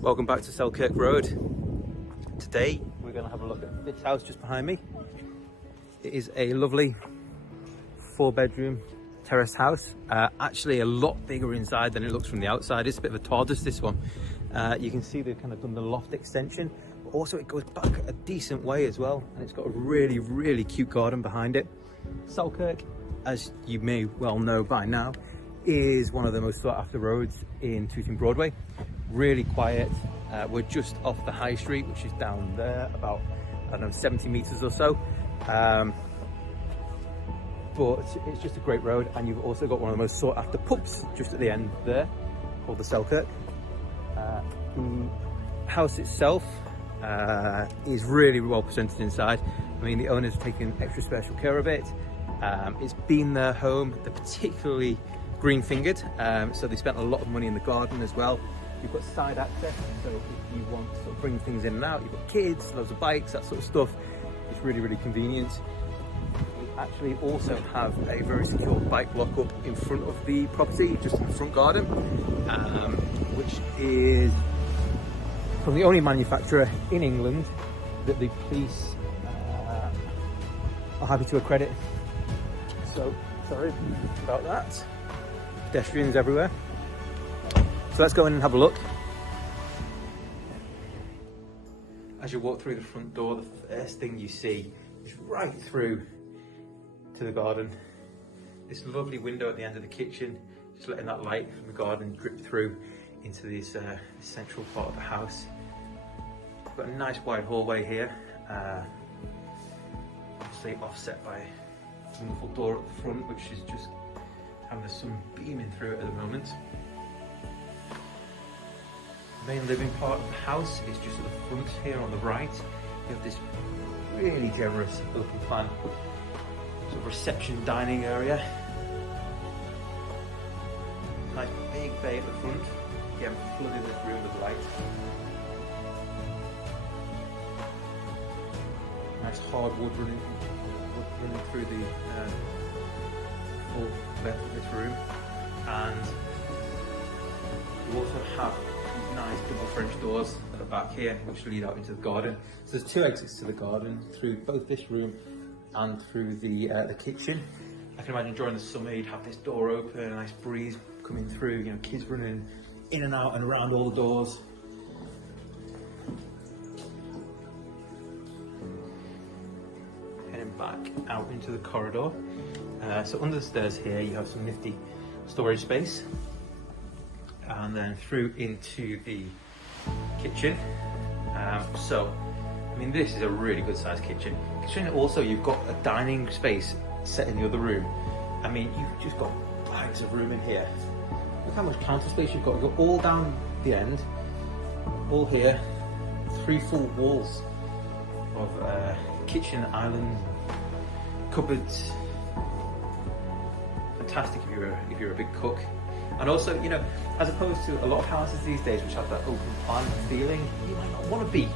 Welcome back to Selkirk Road. Today we're going to have a look at this house just behind me. It is a lovely 4-bedroom terraced house. Actually a lot bigger inside than it looks from the outside. It's a bit of a TARDIS, this one. You can see they've kind of done the loft extension, but also it goes back a decent way as well, and it's got a really cute garden behind it. Selkirk, as you may well know by now, is one of the most sought after roads in Tooting Broadway. Really quiet. We're just off the high street, which is down there about, I don't know, 70 meters or so. But it's just a great road, and you've also got one of the most sought after pubs just at the end there, called the Selkirk. The house itself is really well presented inside. I mean, the owners have taken extra special care of it. It's been their home. They're particularly green fingered, so they spent a lot of money in the garden as well. You've got side access, so if you want to sort of bring things in and out, you've got kids, loads of bikes, that sort of stuff. It's really convenient. We actually also have a very secure bike lock up in front of the property, just in the front garden, which is from the only manufacturer in England that the police are happy to accredit. So sorry about that. Pedestrians everywhere. So let's go in and have a look. As you walk through the front door, the first thing you see is right through to the garden. This lovely window at the end of the kitchen, just letting that light from the garden drip through into this central part of the house. We've got a nice wide hallway here, obviously offset by a wonderful door at the front, which is just having the sun beaming through it at the moment. The main living part of the house is just at the front here on the right. You have this really generous open plan sort of reception dining area. Nice big bay at the front. You haven't flooded this room with light. Nice hardwood running through the full length of this room, and you also have these nice double French doors at the back here which lead out into the garden. So there's 2 exits to the garden, through both this room and through the kitchen. I can imagine during the summer you'd have this door open, a nice breeze coming through, you know, kids running in and out and around all the doors. Heading back out into the corridor. So under the stairs here you have some nifty storage space, and then through into the kitchen. So I mean, this is a really good sized kitchen. Considering also you've got a dining space set in the other room, I mean, you've just got bags of room in here. Look how much counter space you've got. You've got all down the end, all here, 3 full walls of kitchen island, cupboards. Fantastic if you're a big cook. And also, you know, as opposed to a lot of houses these days which have that open plan feeling, you might not want to be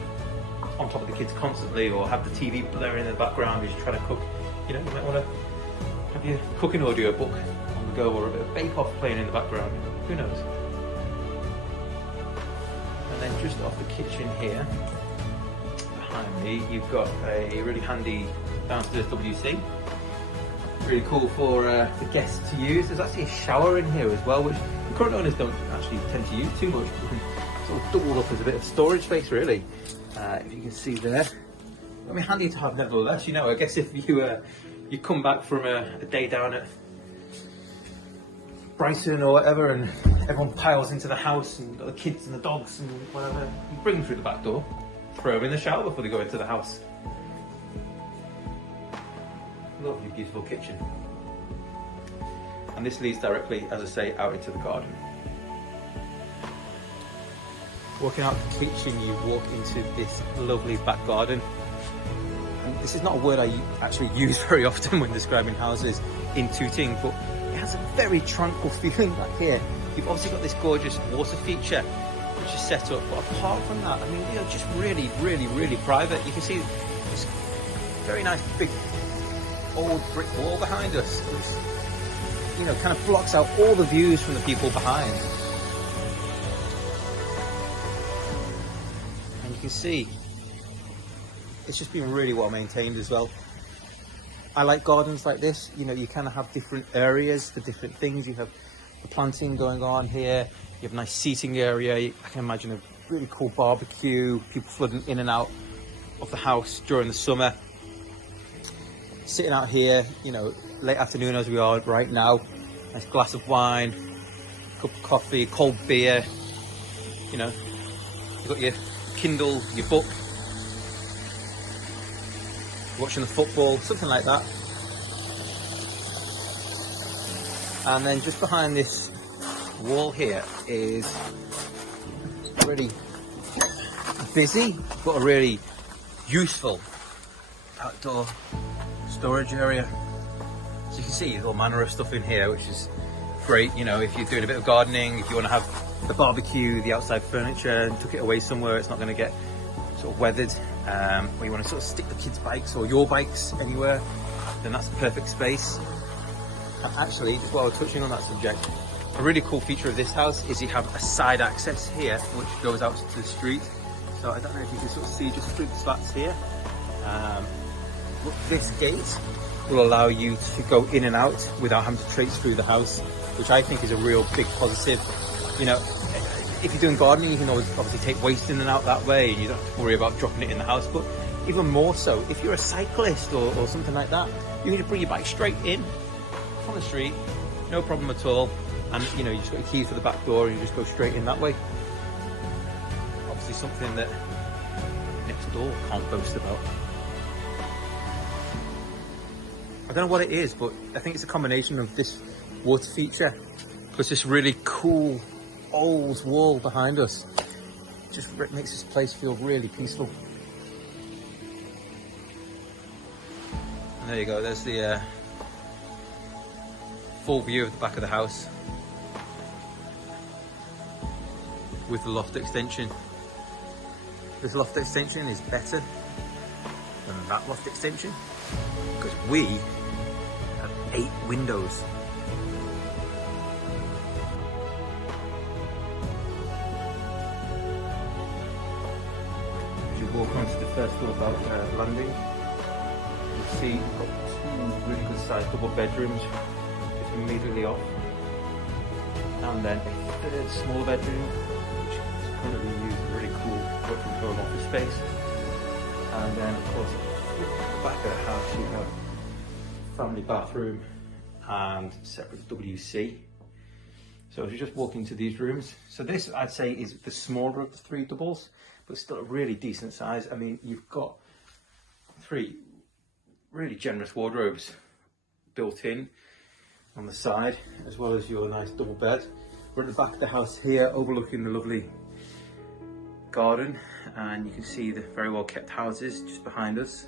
on top of the kids constantly, or have the TV blaring in the background as you're trying to cook. You know, you might want to have your cooking audio book on the go, or a bit of Bake Off playing in the background. Who knows? And then just off the kitchen here, behind me, you've got a really handy downstairs WC. Really cool for the guests to use. There's actually a shower in here as well, which the current owners don't actually tend to use too much. Sort of doubled up as a bit of storage space, really. If you can see there. I mean, handy to have nevertheless. You know, I guess if you come back from a day down at Brighton or whatever, and everyone piles into the house, and the kids and the dogs and whatever, you bring them through the back door, throw them in the shower before they go into the house. Lovely, beautiful kitchen. And this leads directly, as I say, out into the garden. Walking out the kitchen, you walk into this lovely back garden. And this is not a word I actually use very often when describing houses in Tooting, but it has a very tranquil feeling back here. You've obviously got this gorgeous water feature which is set up, but apart from that, I mean, you know, just really private. You can see this very nice big old brick wall behind us, which, you know, kind of blocks out all the views from the people behind. you can see, it's just been really well maintained as well. I like gardens like this. You know, you kind of have different areas for different things. You have the planting going on here. You have a nice seating area. I can imagine a really cool barbecue, people flooding in and out of the house during the summer. Sitting out here, you know, late afternoon as we are right now, nice glass of wine, cup of coffee, cold beer, you know, you've got your Kindle, your book, watching the football, something like that. And then just behind this wall here is really busy, but a really useful outdoor storage area. So you can see there's all manner of stuff in here, which is great. You know, if you're doing a bit of gardening, if you want to have the barbecue, the outside furniture, and tuck it away somewhere, it's not going to get sort of weathered, or you want to sort of stick the kids' bikes or your bikes anywhere, then that's the perfect space. And actually, just while we're touching on that subject, a really cool feature of this house is you have a side access here, which goes out to the street. So I don't know if you can sort of see just through the slats here. Look, this gate will allow you to go in and out without having to traipse through the house, which I think is a real big positive. You know, if you're doing gardening, you can always obviously take waste in and out that way, and you don't have to worry about dropping it in the house. But even more so, if you're a cyclist or something like that, you can just bring your bike straight in from the street, no problem at all. And you know, you just got your keys for the back door and you just go straight in that way. Obviously something that next door can't boast about. I don't know what it is, but I think it's a combination of this water feature plus this really cool old wall behind us. It just makes this place feel really peaceful. And there you go, there's the full view of the back of the house with the loft extension. This loft extension is better than that loft extension because we have 8 windows. As you walk onto the first floor landing, you'll see we've got 2 really good sized double bedrooms just immediately off, and then a 3rd small bedroom which is currently used as a really cool work from home office space. And then of course at the back of the house you have family bathroom and separate WC. So as you just walk into these rooms, so this I'd say is the smaller of the 3 doubles, but still a really decent size. I mean, you've got 3 really generous wardrobes built in on the side, as well as your nice double bed. We're at the back of the house here, overlooking the lovely garden, and you can see the very well kept houses just behind us.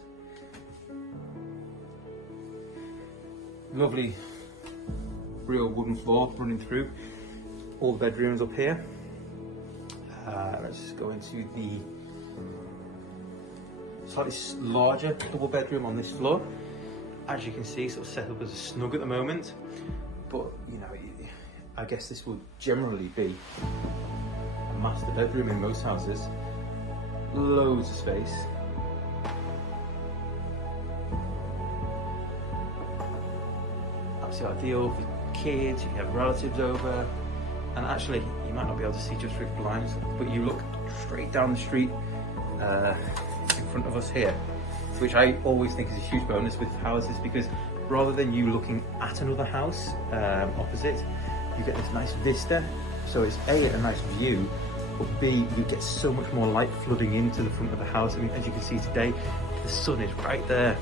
Lovely real wooden floor running through all the bedrooms up here. Let's just go into the slightly larger double bedroom on this floor. As you can see, sort of set up as a snug at the moment, but you know, I guess this would generally be a master bedroom in most houses. Loads of space. Absolutely ideal for kids, you have relatives over, and actually you might not be able to see just through the blinds, but you look straight down the street in front of us here, which I always think is a huge bonus with houses, because rather than you looking at another house opposite, you get this nice vista. So it's A, a nice view, but B, you get so much more light flooding into the front of the house. I mean, as you can see today, the sun is right there.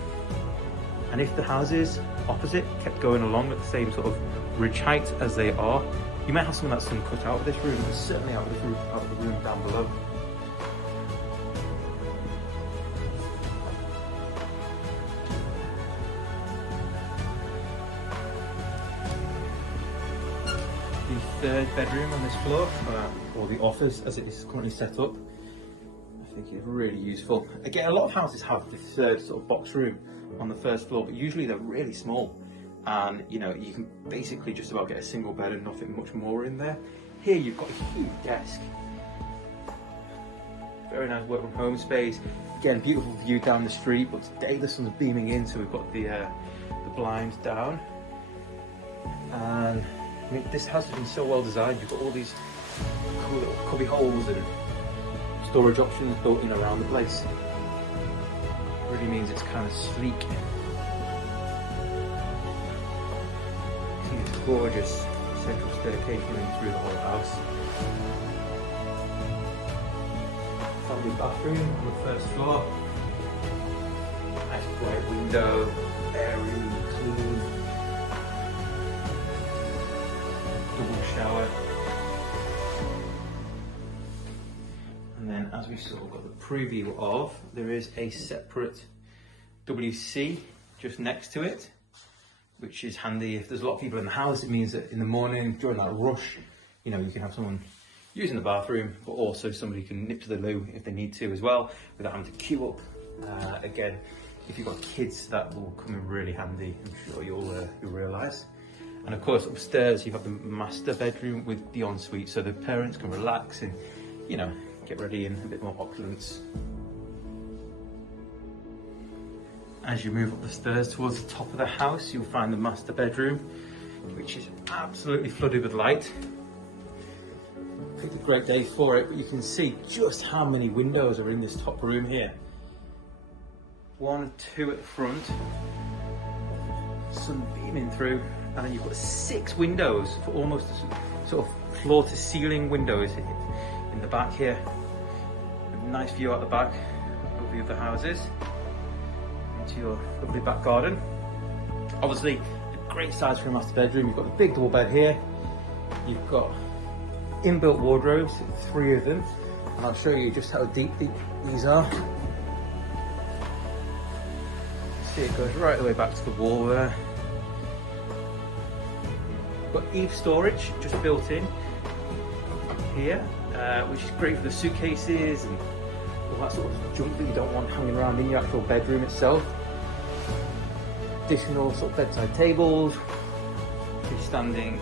And if the houses opposite kept going along at the same sort of ridge height as they are, you might have some of that sun cut out of this room, but certainly out of the room down below. The 3rd bedroom on this floor, or the office as it is currently set up, I think is really useful. Again, a lot of houses have the 3rd sort of box room on the 1st floor, but usually they're really small, and you know, you can basically just about get a single bed and nothing much more in there. Here you've got a huge desk, very nice work from home space. Again, beautiful view down the street, but today the sun's beaming in, so we've got the blinds down. And I mean, this house has been so well designed. You've got all these cool little cubby holes and storage options built in around the place. It really means it's kind of sleek. See this gorgeous central staircase running through the whole house. Family bathroom on the first floor. Nice bright window, airy, clean. Double shower. And then, as we sort of got the preview of, there is a separate WC just next to it, which is handy if there's a lot of people in the house. It means that in the morning, during that rush, you know, you can have someone using the bathroom, but also somebody can nip to the loo if they need to as well, without having to queue up. Again, if you've got kids, that will come in really handy, I'm sure you'll realise. And of course, upstairs, you've got the master bedroom with the ensuite, so the parents can relax and, you know, get ready in a bit more opulence. As you move up the stairs towards the top of the house, you'll find the master bedroom, which is absolutely flooded with light. It's a great day for it, but you can see just how many windows are in this top room here. 1, 2 at the front, sun beaming through, and then you've got 6 windows for almost a sort of floor to ceiling windows in the back here. A nice view out the back of the other houses into your lovely back garden. Obviously, a great size for a master bedroom. You've got the big double bed here. You've got inbuilt wardrobes, 3 of them, and I'll show you just how deep these are. See, it goes right the way back to the wall there. Got eave storage just built in here, which is great for the suitcases and all that sort of junk that you don't want hanging around in your actual bedroom itself. Additional sort of bedside tables, freestanding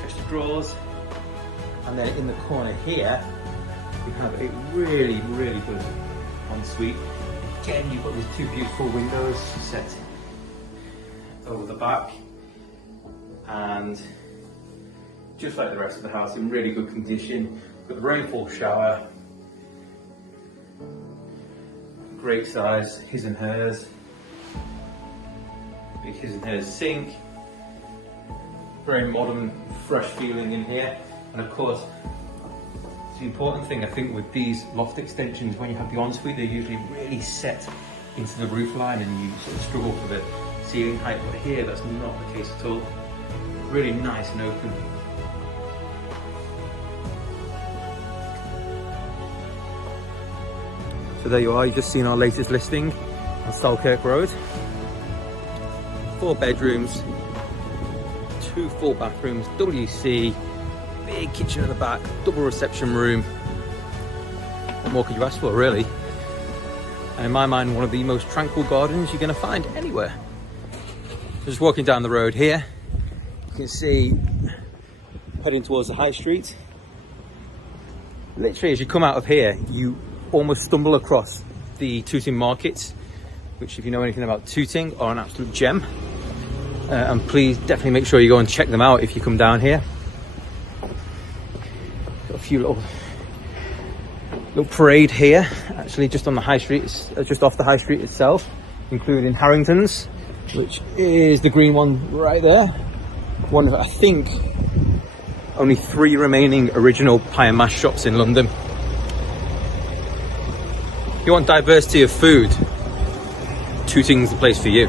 chest of drawers. And then in the corner here, you have a really, really good ensuite. Again, you've got these 2 beautiful windows set over the back. And just like the rest of the house, in really good condition. Got the rainfall shower. Great size, his and hers. Big his and hers sink. Very modern, fresh feeling in here. And of course, the important thing I think with these loft extensions, when you have the ensuite, they're usually really set into the roof line and you sort of struggle for the ceiling height. But here, that's not the case at all. Really nice and open. So there you are, you've just seen our latest listing on Selkirk Road. 4 bedrooms, 2 full bathrooms, WC, big kitchen at the back, double reception room. What more could you ask for, really? And in my mind, one of the most tranquil gardens you're going to find anywhere. Just walking down the road here, you can see heading towards the high street. Literally, as you come out of here, you almost stumble across the Tooting markets, which, if you know anything about Tooting, are an absolute gem. And please definitely make sure you go and check them out if you come down here. Got a few little parade here, actually just on the high street, just off the high street itself, including Harrington's, which is the green one right there. One of, I think, only 3 remaining original pie and mash shops in London. If you want diversity of food, Tooting's the place for you.